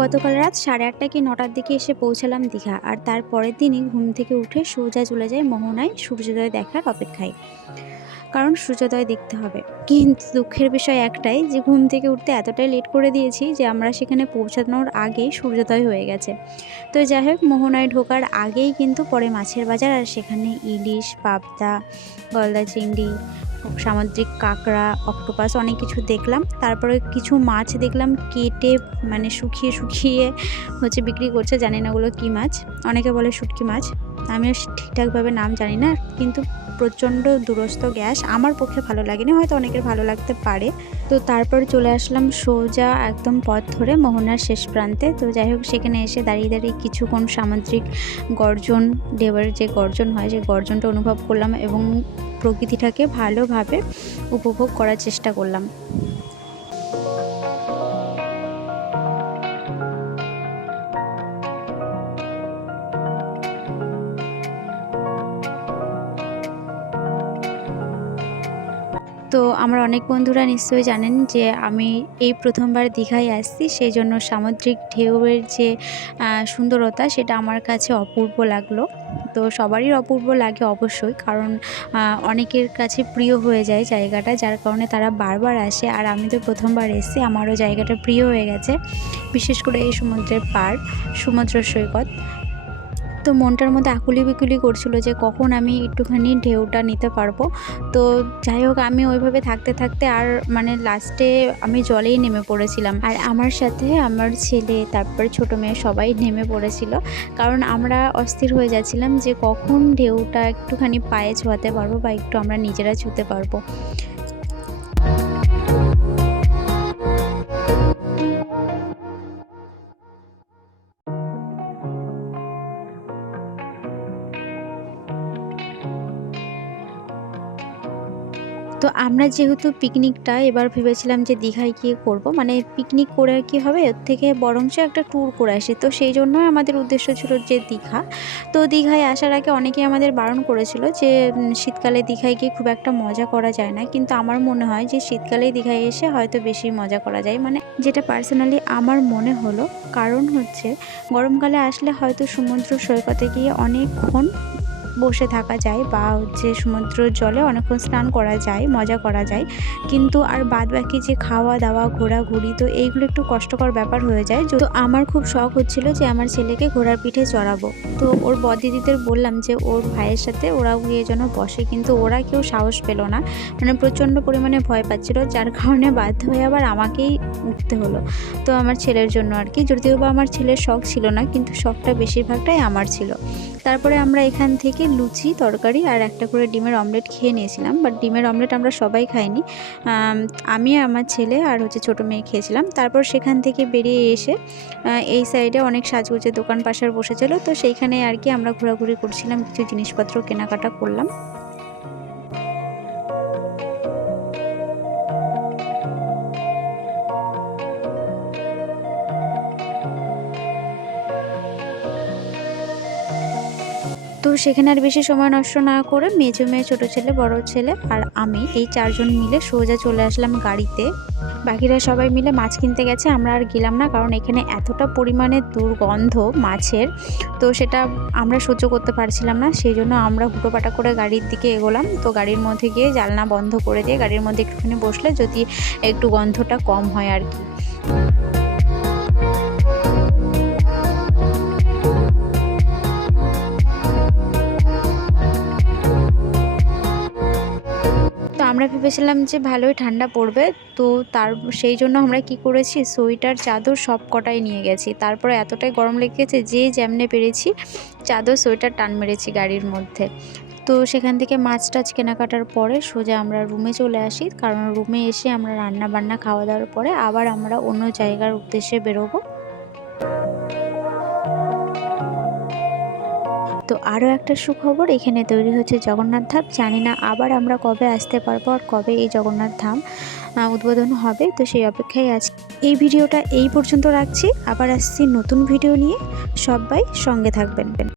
গতকাল রাত সাড়ে আটটা কি নটার দিকে এসে পৌঁছালাম দীঘা, আর তারপরের দিনই ঘুম থেকে উঠে সোজা চলে যায় মোহনায় সূর্যোদয় দেখার অপেক্ষায়। কারণ সূর্যোদয় দেখতে হবে। কিন্তু দুঃখের বিষয় একটাই যে, ঘুম থেকে উঠতে এতটাই লেট করে দিয়েছি যে, আমরা সেখানে পৌঁছানোর আগেই সূর্যোদয় হয়ে গেছে। তো যাই হোক, মোহনায় ঢোকার আগেই কিন্তু পরে মাছের বাজার আর সেখানে ইলিশ, পাবদা, গলদা চিংড়ি সামুদ্রিক কাঁকড়া অক্টোপাস অনেক কিছু দেখলাম। তারপরে কিছু মাছ দেখলাম, কেটে মানে শুকিয়ে শুকিয়ে হচ্ছে বিক্রি করছে, জানি না ওগুলো কী মাছ। অনেকে বলে শুটকি মাছ। আমিও ঠিকঠাকভাবে নাম জানি না, কিন্তু প্রচণ্ড দূরস্থ গ্যাস। আমার পক্ষে ভালো লাগেনি, হয়তো অনেকের ভালো লাগতে পারে। তো তারপর চলে আসলাম সোজা একদম পথ ধরে মোহনার শেষ প্রান্তে। তো যাই হোক, সেখানে এসে দাঁড়িয়ে দাঁড়িয়ে কিছুক্ষণ সামুদ্রিক গর্জন ঢেউয়ের যে গর্জন হয় সেই গর্জনটা অনুভব করলাম এবং প্রকৃতিটাকে ভালোভাবে উপভোগ করার চেষ্টা করলাম। তো আমার অনেক বন্ধুরা নিশ্চয়ই জানেন যে আমি এই প্রথমবার দীঘায় আসছি, সেই জন্য সামুদ্রিক ঢেউয়ের যে সুন্দরতা সেটা আমার কাছে অপূর্ব লাগল। তো সবারই অপূর্ব লাগে অবশ্যই, কারণ অনেকের কাছে প্রিয় হয়ে যায় জায়গাটা, যার কারণে তারা বারবার আসে। আর আমি তো প্রথমবার এসেছি, আমারও জায়গাটা প্রিয় হয়ে গেছে। বিশেষ করে এই সমুদ্রের পার সমুদ্র সৈকত। তো মনটার মধ্যে আকুলি বিকুলি করছিল যে কখন আমি একটুখানি ঢেউটা নিতে পারব। তো যাই হোক, আমি ওইভাবে থাকতে থাকতে আর মানে লাস্টে আমি জলেই নেমে পড়েছিলাম। আর আমার সাথে আমার ছেলে, তারপরে ছোটো মেয়ে সবাই নেমে পড়েছিল। কারণ আমরা অস্থির হয়ে যাচ্ছিলাম যে কখন ঢেউটা একটুখানি পায়ে ছোঁয়াতে পারব বা একটু আমরা নিজেরা ছুঁতে পারব। তো আমরা যেহেতু পিকনিকটা এবার ভেবেছিলাম যে দীঘায় গিয়ে করব মানে পিকনিক করে আর কি হবে, এর থেকে বরঞ্চ একটা ট্যুর করে আসে। তো সেই জন্যই আমাদের উদ্দেশ্য ছিল যে দীঘা। তো দীঘায় আসার আগে অনেকেই আমাদের বারণ করেছিল যে শীতকালে দীঘায় গিয়ে খুব একটা মজা করা যায় না। কিন্তু আমার মনে হয় যে শীতকালেই দীঘায় এসে হয়তো বেশি মজা করা যায়। মানে যেটা পার্সোনালি আমার মনে হলো, কারণ হচ্ছে গরমকালে আসলে হয়তো সমুদ্র সৈকতে গিয়ে অনেকক্ষণ বসে থাকা যায় বা হচ্ছে সমুদ্র জলে অনেকক্ষণ স্নান করা যায়, মজা করা যায়। কিন্তু আর বাদ বাকি যে খাওয়া দাওয়া, ঘোরাঘুরি, তো এইগুলো একটু কষ্টকর ব্যাপার হয়ে যায়। তো আমার খুব শখ হচ্ছিল যে আমার ছেলেকে ঘোড়ার পিঠে চড়াবো। তো ওর বদিদিদের বললাম যে ওর ভাইয়ের সাথে ওরাও গিয়ে যেন বসে। কিন্তু ওরা কেউ সাহস পেল না। মানে প্রচণ্ড পরিমাণে ভয় পাচ্ছিল, যার কারণে বাধ্য হয়ে আবার আমাকেই উঠতে হলো। তো আমার ছেলের জন্য আর কি। যদিও বা আমার ছেলের শখ ছিল না, কিন্তু শখটা বেশিরভাগটাই আমার ছিল। তারপরে আমরা এখান থেকে লুচি, তরকারি আর একটা করে ডিমের অমলেট খেয়ে নিয়েছিলাম। বাট ডিমের অমলেট আমরা সবাই খাইনি। আমি আমার ছেলে আর হচ্ছে ছোটো মেয়ে খেয়েছিলাম। তারপর সেখান থেকে বেরিয়ে এসে এই সাইডে অনেক সাজগুজের দোকান পাশার বসেছিল। তো সেইখানে আর কি আমরা ঘোরাঘুরি করছিলাম, কিছু জিনিসপত্র কেনাকাটা করলাম। তো সেখানে আর বেশি সময় নষ্ট না করে মেজো মেয়ে ছোটো ছেলে, বড় ছেলে আর আমি এই চারজন মিলে সোজা চলে আসলাম গাড়িতে। বাকিরা সবাই মিলে মাছ কিনতে গেছে, আমরা আর গেলাম না কারণ এখানে এতটা পরিমাণে দুর্গন্ধ মাছের, তো সেটা আমরা সহ্য করতে পারছিলাম না। সেই জন্য আমরা হুটোপাটা করে গাড়ির দিকে এগোলাম। তো গাড়ির মধ্যে গিয়ে জালনা বন্ধ করে দিয়ে গাড়ির মধ্যে একটুখানি বসলে যদি একটু গন্ধটা কম হয় আর কি। আমরা ভেবেছিলাম যে ভালোই ঠান্ডা পড়বে, তো তার, সেই জন্য আমরা কি করেছি? সোয়েটার, চাদর সব কটাই নিয়ে গেছি। তারপরে এতটাই গরম লেগেছে যে যেমনে পেরেছি, চাদর, সোয়েটার টান মেরেছি গাড়ির মধ্যে। তো সেখান থেকে মাছ টাছ কেনাকাটার পরে সোজা আমরা রুমে চলে আসি। কারণ রুমে এসে আমরা রান্না বান্না খাওয়া দাওয়ার পরে আবার আমরা অন্য জায়গার উদ্দেশ্যে বেরোবো। তো আরও একটা সুখবর এখানে তৈরি হচ্ছে, জগন্নাথ ধাম। জানি না আবার আমরা কবে আসতে পারব আর কবে এই জগন্নাথ ধাম উদ্বোধন হবে। তো সেই অপেক্ষায় আজ এই ভিডিওটা এই পর্যন্ত রাখছি। আবার আসছি নতুন ভিডিও নিয়ে। সবাই সঙ্গে থাকবেন।